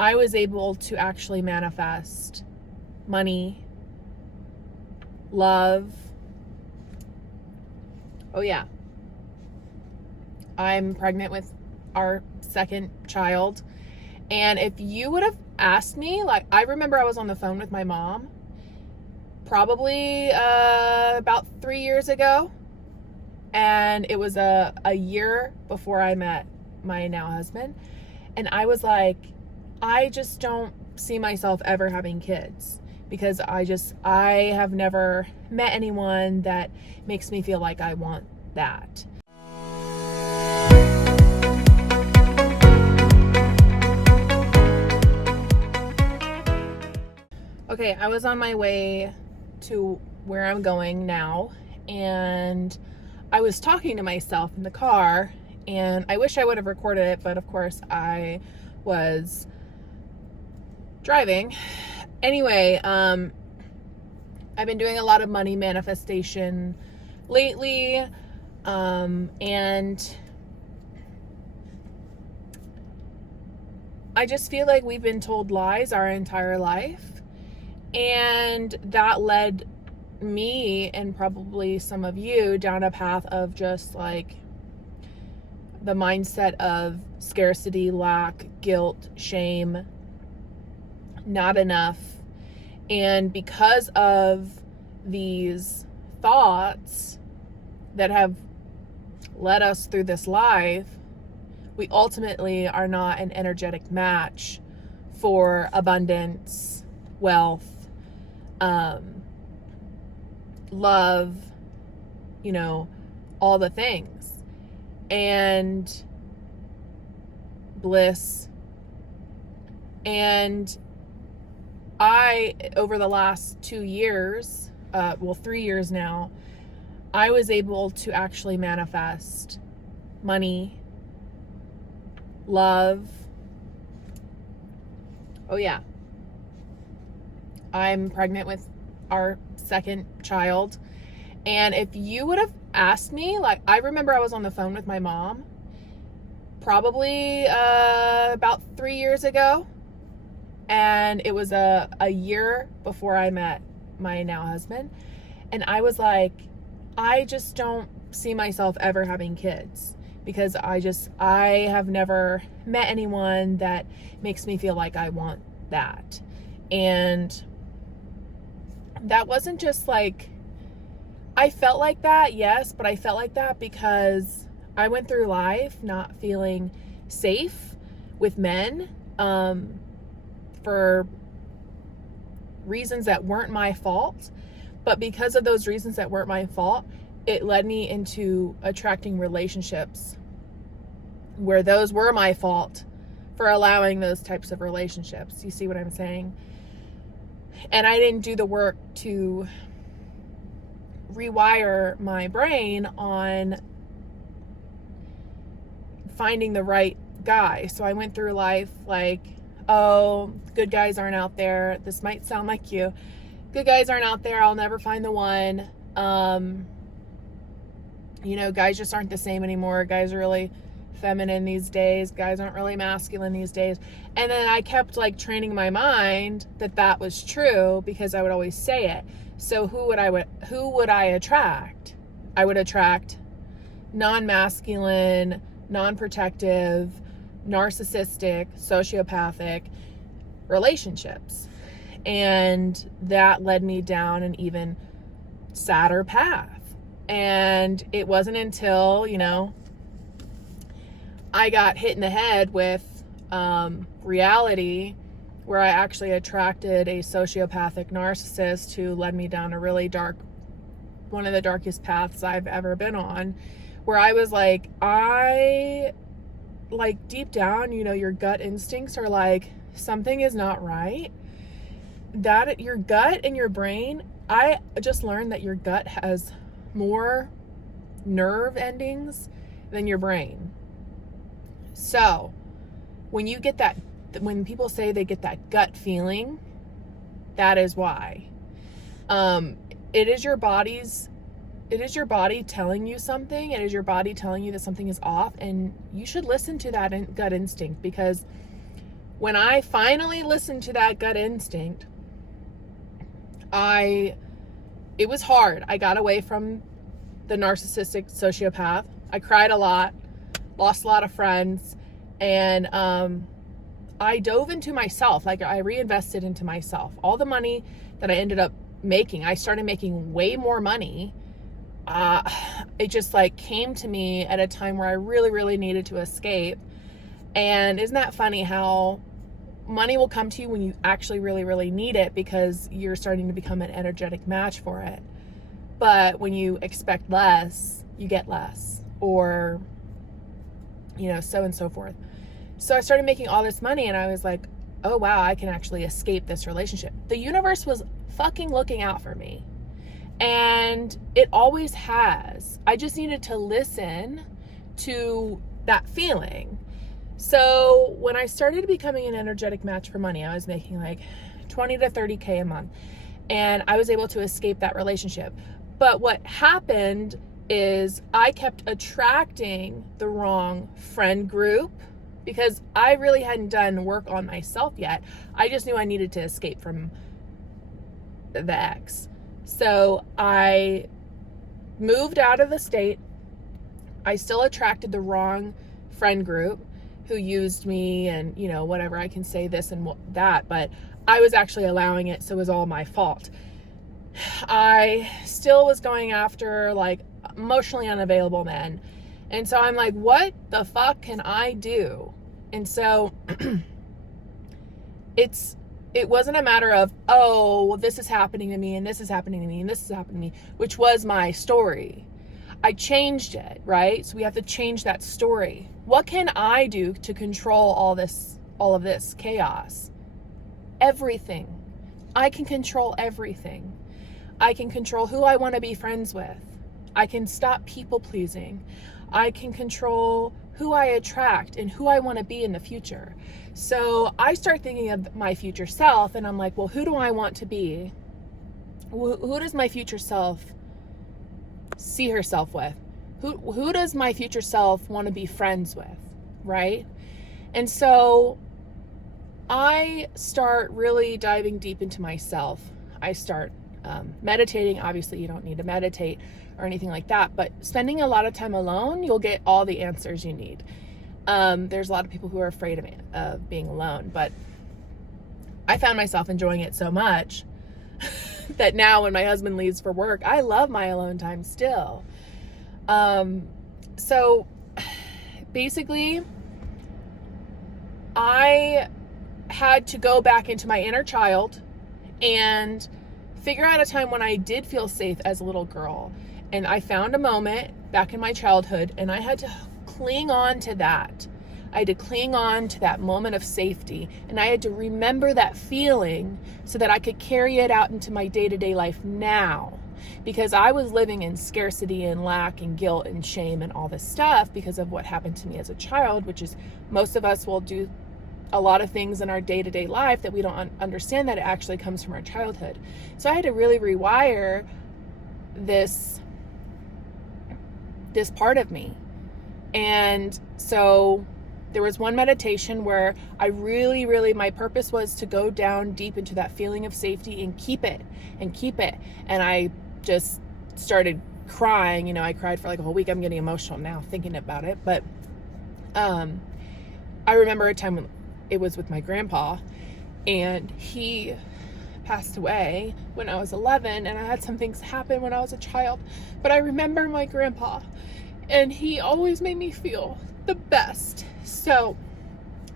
I was able to actually manifest money, love. Oh yeah. I'm pregnant with our second child. And if you would have asked me, like, I remember I was on the phone with my mom probably about 3 years ago. And it was a year before I met my now husband. And I was like, I just don't see myself ever having kids because I have never met anyone that makes me feel like I want that. Okay, I was on my way to where I'm going now, and I was talking to myself in the car, and I wish I would have recorded it, but of course I was driving. Anyway, I've been doing a lot of money manifestation lately, and I just feel like we've been told lies our entire life, and that led me and probably some of you down a path of just like the mindset of scarcity, lack, guilt, shame, not enough. And because of these thoughts that have led us through this life, we ultimately are not an energetic match for abundance, wealth, love, all the things, and bliss. And I, over the last 2 years, 3 years now, I was able to actually manifest money, love. Oh yeah. I'm pregnant with our second child. And if you would have asked me, like, I remember I was on the phone with my mom probably about 3 years ago. And it was a year before I met my now husband. And I was like, I just don't see myself ever having kids because I have never met anyone that makes me feel like I want that. And that wasn't just like, I felt like that, yes, but I felt like that because I went through life not feeling safe with men, for reasons that weren't my fault. But because of those reasons that weren't my fault, it led me into attracting relationships where those were my fault for allowing those types of relationships. You see what I'm saying? And I didn't do the work to rewire my brain on finding the right guy. So I went through life like, oh, good guys aren't out there. This might sound like you. Good guys aren't out there. I'll never find the one. Guys just aren't the same anymore. Guys are really feminine these days. Guys aren't really masculine these days. And then I kept like training my mind that was true because I would always say it. So who would I attract? I would attract non-masculine, non-protective, narcissistic, sociopathic relationships. And that led me down an even sadder path. And it wasn't until, I got hit in the head with reality where I actually attracted a sociopathic narcissist who led me down a really one of the darkest paths I've ever been on, where I was like, deep down, your gut instincts are like, something is not right. That your gut and your brain, I just learned that your gut has more nerve endings than your brain. So when people say they get that gut feeling, that is why. It is your body telling you something. It is your body telling you that something is off, and you should listen to that gut instinct, because when I finally listened to that gut instinct, it was hard. I got away from the narcissistic sociopath. I cried a lot, lost a lot of friends, and I dove into myself. Like, I reinvested into myself. All the money that I ended up making, I started making way more money. It just like came to me at a time where I really, really needed to escape. And isn't that funny how money will come to you when you actually really, really need it, because you're starting to become an energetic match for it. But when you expect less, you get less, or, so and so forth. So I started making all this money, and I was like, oh wow, I can actually escape this relationship. The universe was fucking looking out for me. And it always has. I just needed to listen to that feeling. So when I started becoming an energetic match for money, I was making like 20 to 30K a month, and I was able to escape that relationship. But what happened is I kept attracting the wrong friend group, because I really hadn't done work on myself yet. I just knew I needed to escape from the ex. So I moved out of the state. I still attracted the wrong friend group who used me and, whatever, I can say this and that, but I was actually allowing it, so it was all my fault. I still was going after like emotionally unavailable men. And so I'm like, what the fuck can I do? And so it wasn't a matter of, oh, well, this is happening to me, and this is happening to me, and this is happening to me, which was my story. I changed it, right? So we have to change that story. What can I do to control all of this chaos? Everything. I can control everything. I can control who I want to be friends with. I can stop people pleasing. I can control who I attract and who I want to be in the future. So I start thinking of my future self, and I'm like, well, who do I want to be? Who does my future self see herself with? Who does my future self want to be friends with, right? And so I start really diving deep into myself. I start meditating. Obviously, you don't need to meditate or anything like that, but spending a lot of time alone, you'll get all the answers you need. There's a lot of people who are afraid of being alone, but I found myself enjoying it so much that now when my husband leaves for work, I love my alone time still. So basically, I had to go back into my inner child and figure out a time when I did feel safe as a little girl. And I found a moment back in my childhood, and I had to cling on to that. I had to cling on to that moment of safety, and I had to remember that feeling so that I could carry it out into my day-to-day life now. Because I was living in scarcity and lack and guilt and shame and all this stuff because of what happened to me as a child, which is most of us will do a lot of things in our day-to-day life that we don't understand that it actually comes from our childhood. So I had to really rewire this part of me. And so there was one meditation where I really, my purpose was to go down deep into that feeling of safety and keep it. And I just started crying. I cried for like a whole week. I'm getting emotional now thinking about it. But I remember a time when it was with my grandpa, and he passed away when I was 11, and I had some things happen when I was a child. But I remember my grandpa, and he always made me feel the best. So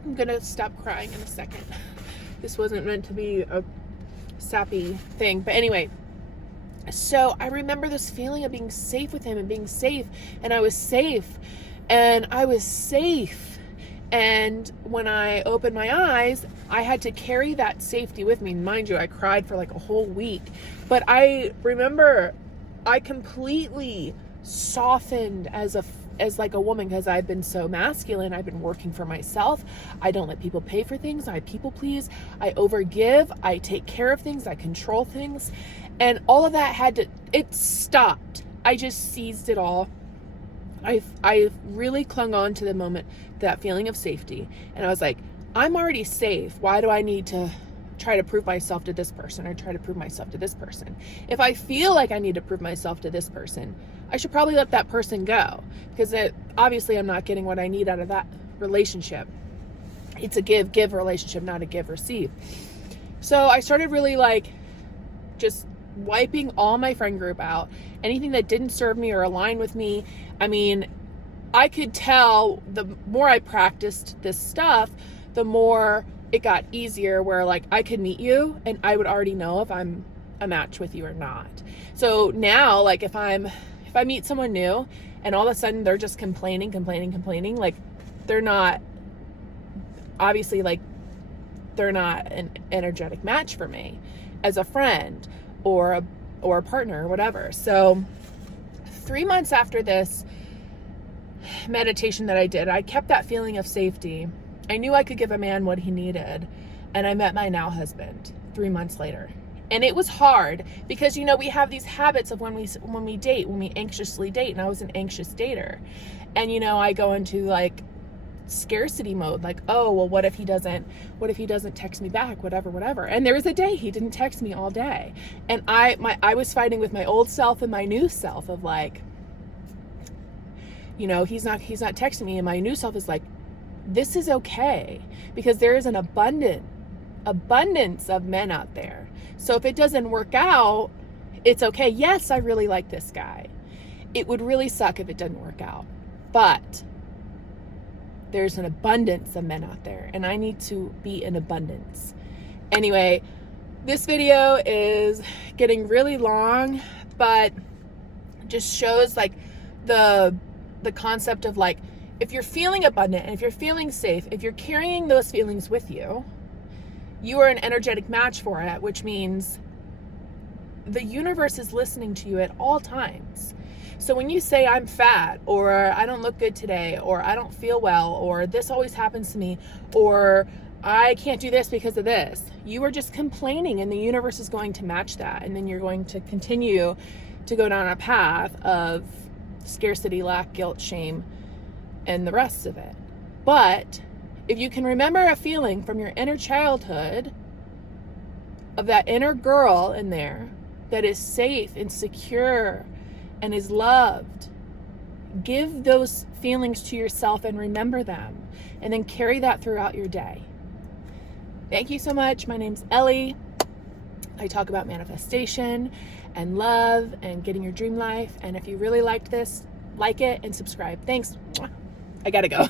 I'm gonna stop crying in a second. This wasn't meant to be a sappy thing, but anyway. So I remember this feeling of being safe with him and being safe, and I was safe, and I was safe. And when I opened my eyes, I had to carry that safety with me. Mind you, I cried for like a whole week, but I remember I completely softened as like a woman, because I've been so masculine. I've been working for myself. I don't let people pay for things. I people please. I overgive. I take care of things. I control things. And all of that it stopped. I just seized it all. I really clung on to the moment, that feeling of safety. And I was like, I'm already safe. Why do I need to try to prove myself to this person or try to prove myself to this person? If I feel like I need to prove myself to this person, I should probably let that person go, because obviously I'm not getting what I need out of that relationship. It's a give relationship, not a give-receive. So I started really like just wiping all my friend group out. Anything that didn't serve me or align with me. I mean, I could tell the more I practiced this stuff, the more it got easier, where like I could meet you and I would already know if I'm a match with you or not. So now, like if I meet someone new and all of a sudden they're just complaining, like they're not, obviously, like they're not an energetic match for me as a friend or a partner or whatever. So 3 months after this meditation that I did, I kept that feeling of safety. I knew I could give a man what he needed, and I met my now husband 3 months later. And it was hard because, you know, we have these habits of when we date, when we anxiously date, and I was an anxious dater. And, you know, I go into like scarcity mode, like, oh, well, what if he doesn't text me back, whatever. And there was a day he didn't text me all day. And I was fighting with my old self and my new self of like, you know, he's not texting me, and my new self is like, this is okay, because there is an abundance of men out there. So if it doesn't work out, it's okay. Yes, I really like this guy. It would really suck if it doesn't work out. But there's an abundance of men out there, and I need to be in abundance. Anyway, this video is getting really long, but just shows like the concept of like, if you're feeling abundant and if you're feeling safe, if you're carrying those feelings with you, you are an energetic match for it, which means the universe is listening to you at all times. So when you say I'm fat, or I don't look good today, or I don't feel well, or this always happens to me, or I can't do this because of this, you are just complaining, and the universe is going to match that. And then you're going to continue to go down a path of scarcity, lack, guilt, shame, and the rest of it. But if you can remember a feeling from your inner childhood, of that inner girl in there that is safe and secure and is loved, give those feelings to yourself and remember them, and then carry that throughout your day. Thank you so much. My name's Ellie. I talk about manifestation and love and getting your dream life. And if you really liked this, like it and subscribe. Thanks. I gotta go.